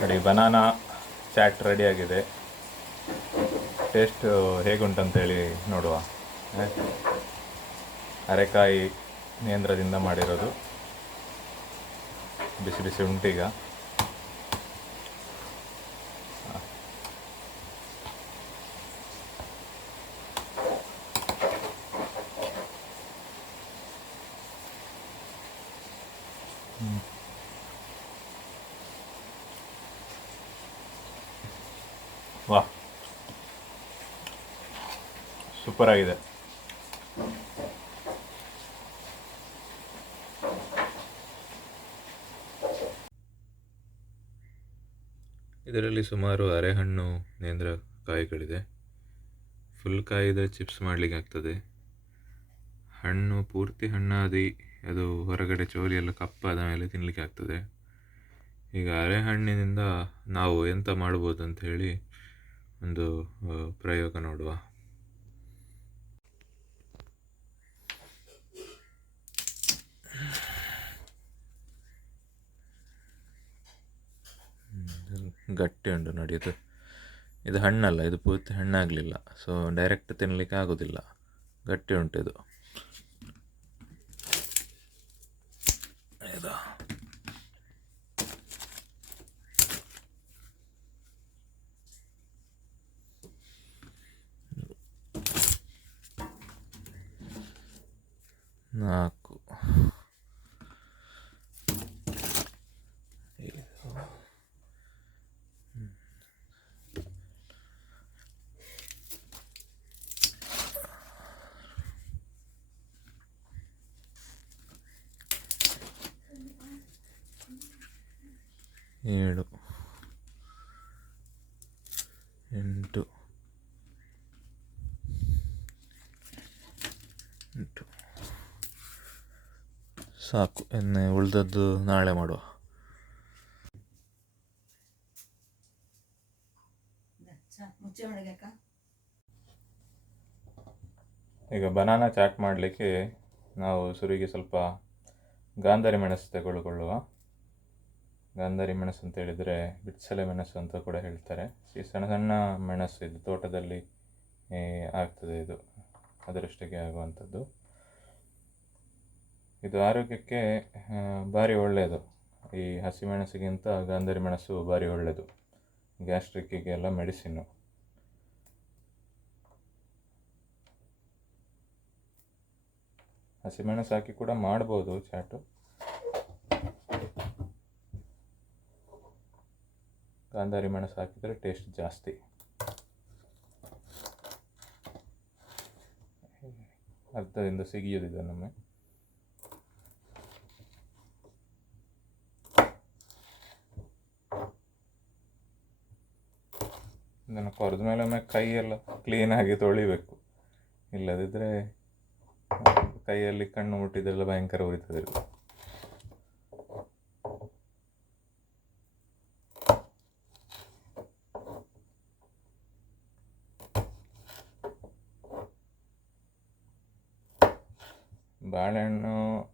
ನೋಡಿ banana chat ರೆಡಿಯಾಗಿದೆ. Taste ಹೇಗುಂಟಂತೇಳಿ ನೋಡುವ. ಅರೆಕಾಯಿ ನೇಂದ್ರದಿಂದ ಮಾಡಿರೋದು ಬಿಸಿ ಬಿಸಿ ಉಂಟೀಗ. ವಾ, ಸೂಪರ್ ಆಗಿದೆ. ಇದರಲ್ಲಿ ಸುಮಾರು ಅರೆಹಣ್ಣು ನೇಂದ್ರ ಕಾಯಿಗಳಿದೆ. ಫುಲ್ ಕಾಯಿದ ಚಿಪ್ಸ್ ಮಾಡಲಿಕ್ಕೆ ಆಗ್ತದೆ. ಹಣ್ಣು ಪೂರ್ತಿ ಹಣ್ಣಾದಿ ಅದು ಹೊರಗಡೆ ಚೋಲಿ ಎಲ್ಲ ಕಪ್ಪಾದ ಮೇಲೆ ತಿನ್ನಲಿಕ್ಕೆ ಆಗ್ತದೆ. ಈಗ ಅರೆಹಣ್ಣಿನಿಂದ ನಾವು ಎಂತ ಮಾಡ್ಬೋದು ಅಂತ ಹೇಳಿ ಒಂದು ಪ್ರಯೋಗ ನೋಡುವ. ಗಟ್ಟಿ ಉಂಟು ನೋಡಿ. ಇದು ಹಣ್ಣಲ್ಲ, ಇದು ಪೂರ್ತಿ ಹಣ್ಣಾಗಲಿಲ್ಲ. ಸೊ ಡೈರೆಕ್ಟ್ ತಿನ್ನಲಿಕ್ಕೆ ಆಗೋದಿಲ್ಲ, ಗಟ್ಟಿ ಉಂಟು ಇದು. ನಾಲ್ಕು, 7, 8, 8 ಸಾಕು. ಎಣ್ಣೆ ಉಳಿದದ್ದು ನಾಳೆ ಮಾಡುವ. ಈಗ ಬನಾನಾ ಚಾಟ್ ಮಾಡಲಿಕ್ಕೆ ನಾವು ಸುರಿಗೆ ಸ್ವಲ್ಪ ಗಾಂಧಾರಿ ಮೆಣಸು ತಗೊಳ್ಳುವ. ಗಾಂಧಾರಿ ಮೆಣಸು ಅಂತ ಹೇಳಿದರೆ ಬಿಡ್ಸಲೆ ಮೆಣಸು ಅಂತ ಕೂಡ ಹೇಳ್ತಾರೆ. ಈ ಸಣ್ಣ ಸಣ್ಣ ಮೆಣಸು, ಇದು ತೋಟದಲ್ಲಿ ಆಗ್ತದೆ, ಇದು ಅದರಷ್ಟಕ್ಕೆ ಆಗುವಂಥದ್ದು. ಇದು ಆರೋಗ್ಯಕ್ಕೆ ಭಾರಿ ಒಳ್ಳೆಯದು. ಈ ಹಸಿಮೆಣಸಿಗಿಂತ ಗಾಂಧಾರಿ ಮೆಣಸು ಭಾರಿ ಒಳ್ಳೆಯದು. ಗ್ಯಾಸ್ಟ್ರಿಕ್ಕಿಗೆಲ್ಲ ಮೆಡಿಸಿನ್ನು. ಹಸಿಮೆಣಸು ಹಾಕಿ ಕೂಡ ಮಾಡ್ಬೋದು ಚಾಟು. ಗಾಂಧಾರಿ ಮೆಣಸು ಹಾಕಿದರೆ ಟೇಸ್ಟ್ ಜಾಸ್ತಿ. ಅರ್ಧದಿಂದ ಸಿಗಿಯೋದಿದೆ ನಮ್ಮೆ. ಇದನ್ನು ಕೊರೆದ ಮೇಲೆ ಒಮ್ಮೆ ಕೈಯೆಲ್ಲ ಕ್ಲೀನಾಗಿ ತೊಳಿಬೇಕು. ಇಲ್ಲದಿದ್ದರೆ ಕೈಯಲ್ಲಿ ಕಣ್ಣು ಮುಟ್ಟಿದೆಲ್ಲ ಭಯಂಕರ ಉರಿತದೆ.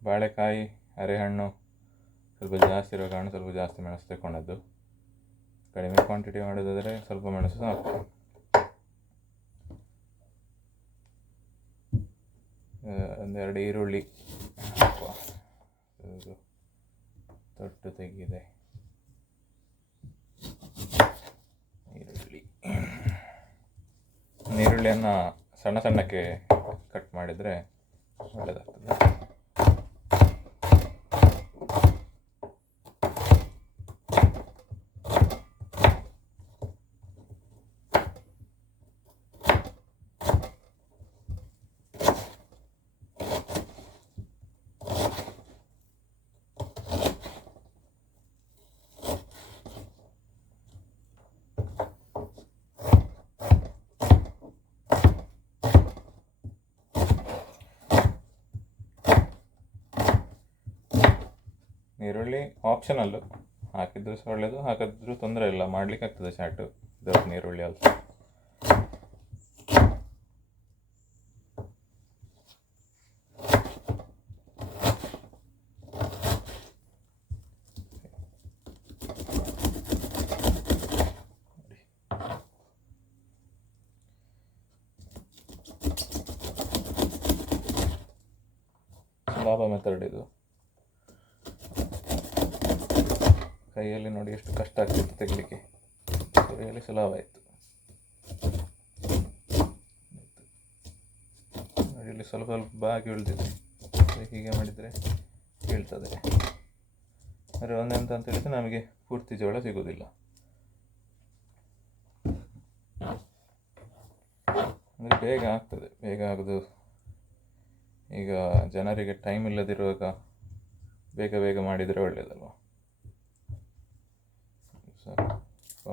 ಬಾಳೆಕಾಯಿ, ಅರೆಹಣ್ಣು ಸ್ವಲ್ಪ ಜಾಸ್ತಿ ಇರೋ ಕಾರಣ ಸ್ವಲ್ಪ ಜಾಸ್ತಿ ಮೆಣಸು ತಗೊಂಡದ್ದು. ಕಡಿಮೆ ಕ್ವಾಂಟಿಟಿ ಮಾಡೋದಾದರೆ ಸ್ವಲ್ಪ ಮೆಣಸು ಸಾಕು. ಒಂದೆರಡು ಈರುಳ್ಳಿ ಹಾಕುವ. ತೊಟ್ಟು ತೆಗಿದೆ ಈರುಳ್ಳಿಯನ್ನು ಸಣ್ಣ ಸಣ್ಣಕ್ಕೆ ಕಟ್ ಮಾಡಿದರೆ ಒಳ್ಳೆಯದಾಗ್ತದೆ. ಈರುಳ್ಳಿ ಆಪ್ಷನಲ್ಲು, ಹಾಕಿದ್ರು ಸಹ ಒಳ್ಳೆಯದು, ಹಾಕಿದ್ರು ತೊಂದರೆ ಇಲ್ಲ, ಮಾಡಲಿಕ್ಕೆ ಆಗ್ತದೆ ಚಾಟು ಇದರ ಈರುಳ್ಳಿ ಅಲ್ಸ. ಸುಲಭ ಮೆಥಡ್ ಇದು. ಕೈಯಲ್ಲಿ ನೋಡಿ ಎಷ್ಟು ಕಷ್ಟ ಆಗ್ತಿತ್ತು ತೆಗಿಲಿಕ್ಕೆ, ಕೈಯಲ್ಲಿ ಸುಲಭ ಆಯಿತು. ನೋಡಿ ಇಲ್ಲಿ ಸ್ವಲ್ಪ ಸ್ವಲ್ಪ ಬಾಗಿ ಉಳಿದಿದೆ, ಹೀಗೆ ಮಾಡಿದರೆ ಬೀಳ್ತದೆ. ಆದರೆ ಒಂದೆಂತ ಅಂತ ಹೇಳಿದರೆ ನಮಗೆ ಪೂರ್ತಿ ಜೋಳ ಸಿಗೋದಿಲ್ಲ. ಅಂದರೆ ಬೇಗ ಆಗ್ತದೆ, ಬೇಗ ಆಗೋದು. ಈಗ ಜನರಿಗೆ ಟೈಮ್ ಇಲ್ಲದಿರುವಾಗ ಬೇಗ ಬೇಗ ಮಾಡಿದರೆ ಒಳ್ಳೆಯದಲ್ವ.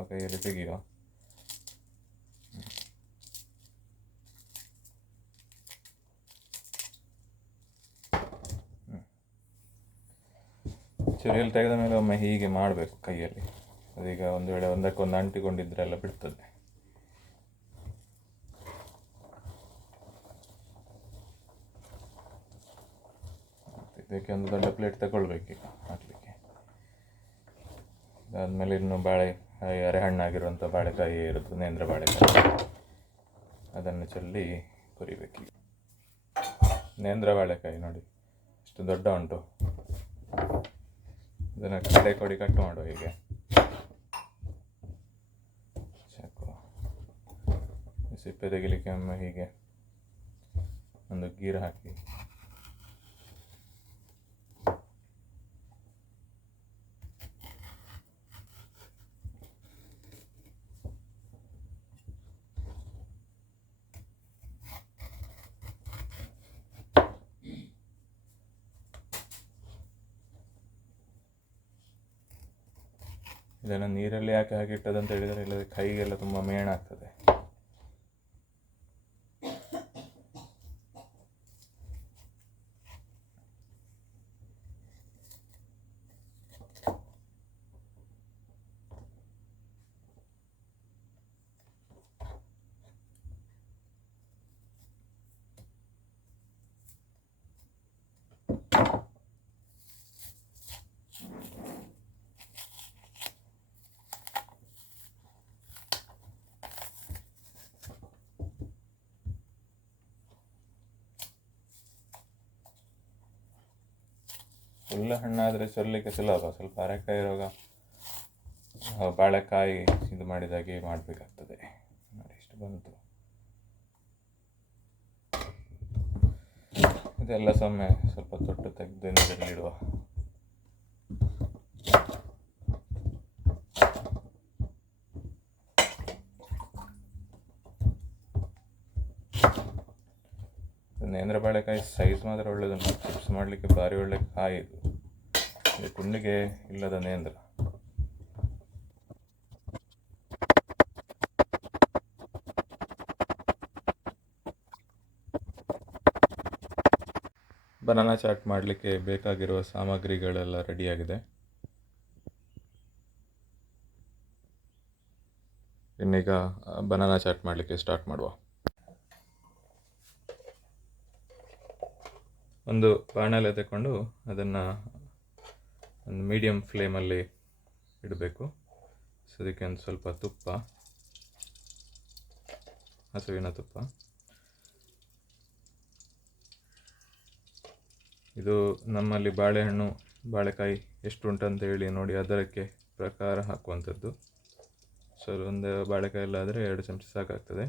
ಕೈಯಲ್ಲಿ ತೆಗೆಯುವ. ಚುರಿಯಲ್ಲಿ ತೆಗೆದ ಮೇಲೆ ಒಮ್ಮೆ ಹೀಗೆ ಮಾಡಬೇಕು ಕೈಯಲ್ಲಿ. ಅದೀಗ ಒಂದು ವೇಳೆ ಒಂದಕ್ಕೊಂದು ಅಂಟಿಕೊಂಡಿದ್ರೆ ಎಲ್ಲ ಬಿಡ್ತದೆ. ಇದಕ್ಕೆ ಒಂದು ದೊಡ್ಡ ಪ್ಲೇಟ್ ತಗೊಳ್ಬೇಕೀಗ ಹಾಕಲಿಕ್ಕೆ. ಅದಾದಮೇಲೆ ಇನ್ನು ಬಾಳೆಕಾಯಿ, ಅರೆಹಣ್ಣಾಗಿರುವಂಥ ಬಾಳೆಕಾಯಿ ಇರೋದು, ನೇಂದ್ರ ಬಾಳೆಕಾಯಿ, ಅದನ್ನು ಚೆಲ್ಲಿ ಕೊರಿಬೇಕೀಗ. ನೇಂದ್ರ ಬಾಳೆಕಾಯಿ ನೋಡಿ ಎಷ್ಟು ದೊಡ್ಡ ಉಂಟು. ಇದನ್ನು ಕಡೆ ಕೊಡಿ ಕಟ್ ಮಾಡುವ. ಹೀಗೆ ಸಾಕು. ಸಿಪ್ಪೆ ತೆಗಿಲಿಕ್ಕೆ ಒಮ್ಮೆ ಹೀಗೆ ಒಂದು ಗೀರು ಹಾಕಿ ಇದನ್ನು ನೀರಲ್ಲಿ ಯಾಕೆ ಹಾಕಿಟ್ಟದಂತ ಹೇಳಿದರೆ, ಇಲ್ಲದೆ ಕೈಗೆಲ್ಲ ತುಂಬ ಮೇಣಾಗ್ತದೆ. ಫುಲ್ ಹಣ್ಣಾದರೆ ಚೊಲ್ಲಲಿಕ್ಕೆ ಸುಲಭ. ಸ್ವಲ್ಪ ಅರೆಕಾಯಿ ಇರುವಾಗ ಬಾಳೆಕಾಯಿ ಇದು ಮಾಡಿದಾಗೆ ಮಾಡಬೇಕಾಗ್ತದೆ. ನೋಡಿ ಇಷ್ಟು ಬಂತು. ಇದೆಲ್ಲ ಸೊಮ್ಮೆ ಸ್ವಲ್ಪ ತೊಟ್ಟು ತೆಗೆದು ನೀರಲ್ಲಿಡುವ. ನೇಂದ್ರ ಬಾಳೆಕಾಯಿ ಸೈಜ್ ಮಾತ್ರ ಒಳ್ಳೆಯದುಂಟು, ಚಿಪ್ಸ್ ಮಾಡಲಿಕ್ಕೆ ಭಾರಿ ಒಳ್ಳೆ ಕಾಯಿ ಇದು. ಕುಂಡಿಗೆ ಇಲ್ಲದ ನೇಂದ್ರ. ಬನಾನಾ ಚಾಟ್ ಮಾಡಲಿಕ್ಕೆ ಬೇಕಾಗಿರುವ ಸಾಮಗ್ರಿಗಳೆಲ್ಲ ರೆಡಿಯಾಗಿದೆ. ಇನ್ನೀಗ ಬನಾನಾ ಚಾಟ್ ಮಾಡಲಿಕ್ಕೆ ಸ್ಟಾರ್ಟ್ ಮಾಡುವ. ಒಂದು ಬಾಣಲೆ ತಗೊಂಡು ಅದನ್ನು ಒಂದು ಮೀಡಿಯಮ್ ಫ್ಲೇಮಲ್ಲಿ ಇಡಬೇಕು. ಸೊ ಅದಕ್ಕೆ ಒಂದು ಸ್ವಲ್ಪ ತುಪ್ಪ, ಹಸುವಿನ ತುಪ್ಪ. ಇದು ನಮ್ಮಲ್ಲಿ ಬಾಳೆಹಣ್ಣು ಬಾಳೆಕಾಯಿ ಎಷ್ಟು ಉಂಟಂತ ಹೇಳಿ ನೋಡಿ ಅದಕ್ಕೆ ಪ್ರಕಾರ ಹಾಕುವಂಥದ್ದು. ಸೊ ಒಂದು ಬಾಳೆಕಾಯಿ ಎಲ್ಲ ಆದರೆ 2 ಚಮಚ ಸಾಕಾಗ್ತದೆ.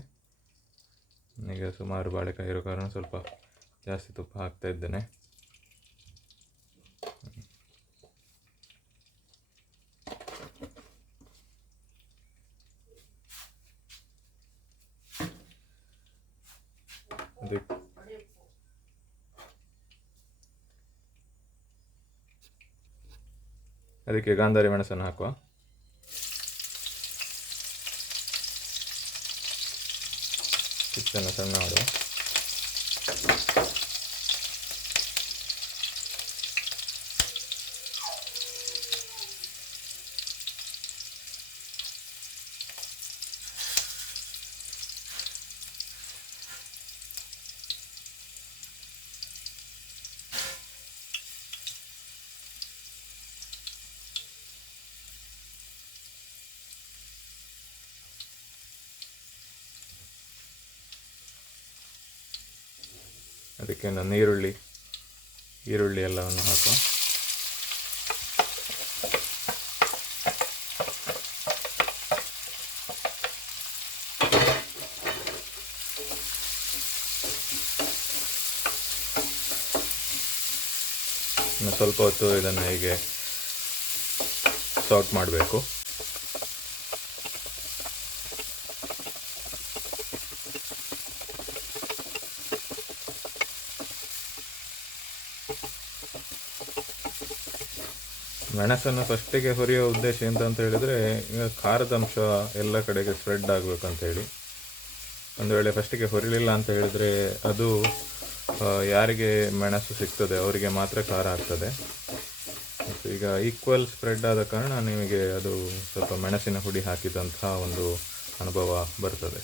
ಈಗ ಸುಮಾರು ಬಾಳೆಕಾಯಿ ಇರೋ ಕಾರಣ ಸ್ವಲ್ಪ ಜಾಸ್ತಿ ತುಪ್ಪ ಹಾಕ್ತಾ ಇದ್ದೇನೆ. ಅದಕ್ಕೆ ಗಾಂಧಾರಿ ಮೆಣಸನ್ನು ಹಾಕುವ. ಚಿಪ್ಸನ್ನು ಸಣ್ಣ ಮಾಡುವ. ಅದಕ್ಕೆ ನಾನು ಈರುಳ್ಳಿ ಈರುಳ್ಳಿ ಎಲ್ಲವನ್ನು ಹಾಕುವ. ಇನ್ನು ಸ್ವಲ್ಪ ಹೊತ್ತು ಇದನ್ನು ಹೀಗೆ ಸಾಟ್ ಮಾಡಬೇಕು. ಮೆಣಸನ್ನು ಫಸ್ಟಿಗೆ ಹುರಿಯೋ ಉದ್ದೇಶ ಎಂತ ಹೇಳಿದರೆ, ಈಗ ಖಾರದ ಅಂಶ ಎಲ್ಲ ಕಡೆಗೆ ಸ್ಪ್ರೆಡ್ ಆಗಬೇಕಂತೇಳಿ. ಒಂದು ವೇಳೆ ಫಸ್ಟಿಗೆ ಹುರಿಲಿಲ್ಲ ಅಂತ ಹೇಳಿದರೆ ಅದು ಯಾರಿಗೆ ಮೆಣಸು ಸಿಗ್ತದೆ ಅವರಿಗೆ ಮಾತ್ರ ಖಾರ ಆಗ್ತದೆ. ಮತ್ತು ಈಗ ಈಕ್ವಲ್ ಸ್ಪ್ರೆಡ್ ಆದ ಕಾರಣ ನಿಮಗೆ ಅದು ಸ್ವಲ್ಪ ಮೆಣಸಿನ ಹುಡಿ ಹಾಕಿದಂತಹ ಒಂದು ಅನುಭವ ಬರ್ತದೆ.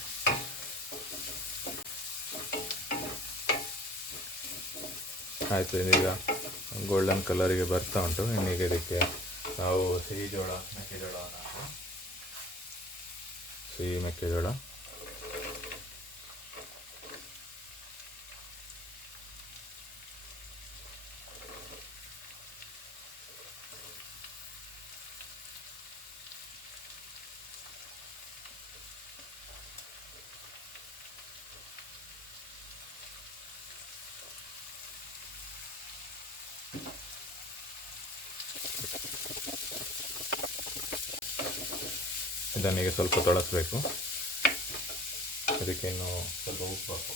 ಆಯಿತು, ಇದೀಗ ಗೋಲ್ಡನ್ ಕಲರಿಗೆ ಬರ್ತಾ ಉಂಟು. ಇನ್ನೀಗ ಇದಕ್ಕೆ ನಾವು ಸಿಹಿ ಮೆಕ್ಕೆಜೋಳವನ್ನು ಹಾಕುವ. ಸಿಹಿ ಮೆಕ್ಕೆಜೋಳ, ಇದನ್ನೀಗ ಸ್ವಲ್ಪ ತೊಳಸಬೇಕು. ಅದಕ್ಕೆ ಇನ್ನು ಸ್ವಲ್ಪ ಉಪ್ಪು ಹಾಕುವ.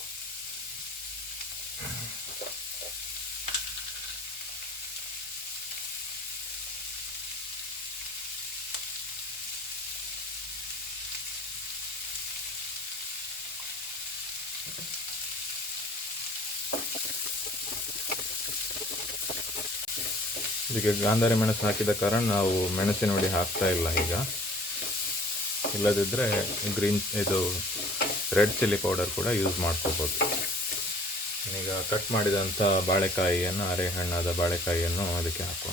ಇದಕ್ಕೆ ಗಾಂಧಾರಿ ಮೆಣಸು ಹಾಕಿದ ಕಾರಣ ನಾವು ಮೆಣಸಿನ ಹುಡಿ ಹಾಕ್ತಾ ಇಲ್ಲ ಈಗ. ಇಲ್ಲದಿದ್ದರೆ ಇದು ರೆಡ್ ಚಿಲ್ಲಿ ಪೌಡರ್ ಕೂಡ ಯೂಸ್ ಮಾಡ್ಕೋಬೋದು. ಈಗ ಕಟ್ ಮಾಡಿದಂಥ ಬಾಳೆಕಾಯಿಯನ್ನು, ಅರೆಹಣ್ಣಾದ ಬಾಳೆಕಾಯಿಯನ್ನು ಅದಕ್ಕೆ ಹಾಕುವ.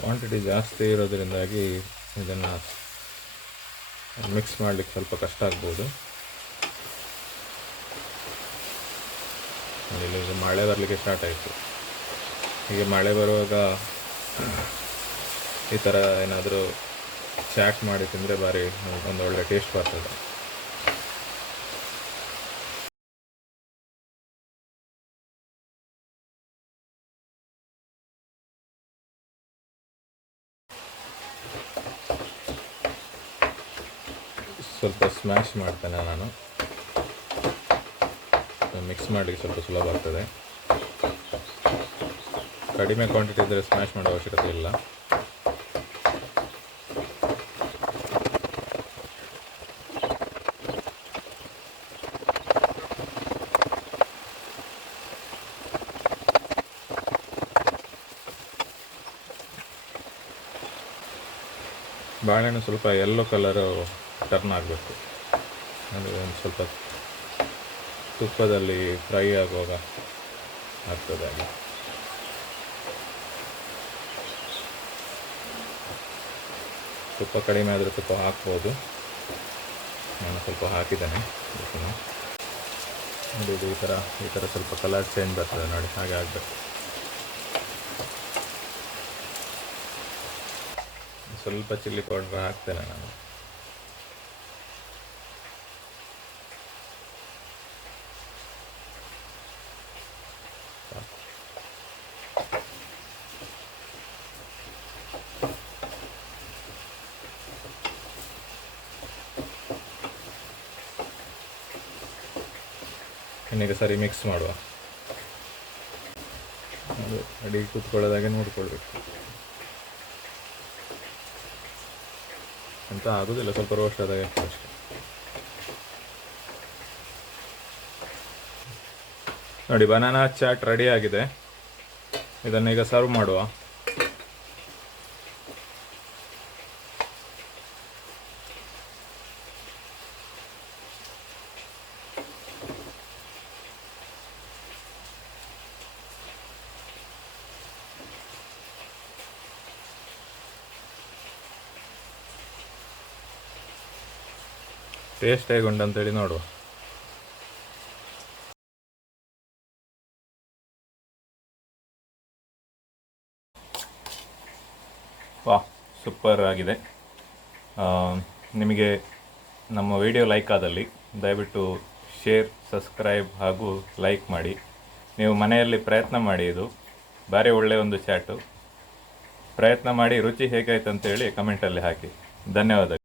ಕ್ವಾಂಟಿಟಿ ಜಾಸ್ತಿ ಇರೋದರಿಂದಾಗಿ ಇದನ್ನು ಮಿಕ್ಸ್ ಮಾಡಲಿಕ್ಕೆ ಸ್ವಲ್ಪ ಕಷ್ಟ ಆಗ್ಬೋದು. ಇಲ್ಲಿ ಮಳೆ ಬರಲಿಕ್ಕೆ ಸ್ಟಾರ್ಟ್ ಆಯಿತು. ಹೀಗೆ ಮಳೆ ಬರುವಾಗ ಈ ಥರ ಏನಾದರೂ ಚಾಟ್ ಮಾಡಿ ತಿಂದರೆ ಭಾರಿ ಒಂದು ಒಳ್ಳೆ ಟೇಸ್ಟ್ ಬರ್ತದೆ. ಸ್ವಲ್ಪ ಸ್ಮ್ಯಾಶ್ ಮಾಡ್ತೇನೆ ನಾನು, ಮಿಕ್ಸ್ ಮಾಡಲಿಕ್ಕೆ ಸ್ವಲ್ಪ ಸುಲಭ ಆಗ್ತದೆ. ಕಡಿಮೆ ಕ್ವಾಂಟಿಟಿ ಇದ್ದರೆ ಸ್ಮ್ಯಾಶ್ ಮಾಡೋ ಅವಶ್ಯಕತೆ ಇಲ್ಲ. ಬಾಳೆಹಣ್ಣು ಸ್ವಲ್ಪ ಯೆಲ್ಲೋ ಕಲರು ಟರ್ನ್ ಆಗಬೇಕು. ಅದು ಒಂದು ಸ್ವಲ್ಪ ತುಪ್ಪದಲ್ಲಿ ಫ್ರೈ ಆಗುವಾಗ ಆಗ್ತದೆ. ಹಾಗೆ ತುಪ್ಪ ಕಡಿಮೆ ಆದರೆ ತುಪ್ಪ ಹಾಕ್ಬೋದು. ನಾನು ಸ್ವಲ್ಪ ಹಾಕಿದ್ದೇನೆ. ನೋಡಿ, ಈ ಥರ ಸ್ವಲ್ಪ ಕಲರ್ ಚೇಂಜ್ ಬರ್ತದೆ ನೋಡಿ, ಹಾಗೆ ಆಗಬೇಕು. ಸ್ವಲ್ಪ ಚಿಲ್ಲಿ ಪೌಡರ್ ಹಾಕ್ತೇನೆ ನಾನು. ಇನ್ನೀಗ ಸರಿ ಮಿಕ್ಸ್ ಮಾಡುವ. ಅದು ಅಡಿ ಕೂತ್ಕೊಳ್ಳೋದಾಗೆ ನೋಡ್ಕೊಳ್ಬೇಕು ಅಂತ. ಆಗೋದಿಲ್ಲ, ಸ್ವಲ್ಪ ರೋಸ್ಟ್ ಆದಾಗ ಅಷ್ಟೇ. ನೋಡಿ, ಬನಾನಾ ಚಾಟ್ ರೆಡಿ ಆಗಿದೆ. ಇದನ್ನೀಗ ಸರ್ವ್ ಮಾಡುವ. ಟೇಸ್ಟ್ ಹೇಗುಂಟು ಅಂತೇಳಿ ನೋಡುವ. ವಾಹ್, ಸೂಪರ್ ಆಗಿದೆ. ನಿಮಗೆ ನಮ್ಮ ವಿಡಿಯೋ ಲೈಕ್ ಆದಲ್ಲಿ ದಯವಿಟ್ಟು ಶೇರ್, ಸಬ್ಸ್ಕ್ರೈಬ್ ಹಾಗೂ ಲೈಕ್ ಮಾಡಿ. ನೀವು ಮನೆಯಲ್ಲಿ ಪ್ರಯತ್ನ ಮಾಡಿ. ಇದು ಭಾರಿ ಒಳ್ಳೆಯ ಒಂದು ಚಾಟು. ಪ್ರಯತ್ನ ಮಾಡಿ ರುಚಿ ಹೇಗಾಯ್ತು ಅಂತೇಳಿ ಕಮೆಂಟಲ್ಲಿ ಹಾಕಿ. ಧನ್ಯವಾದ.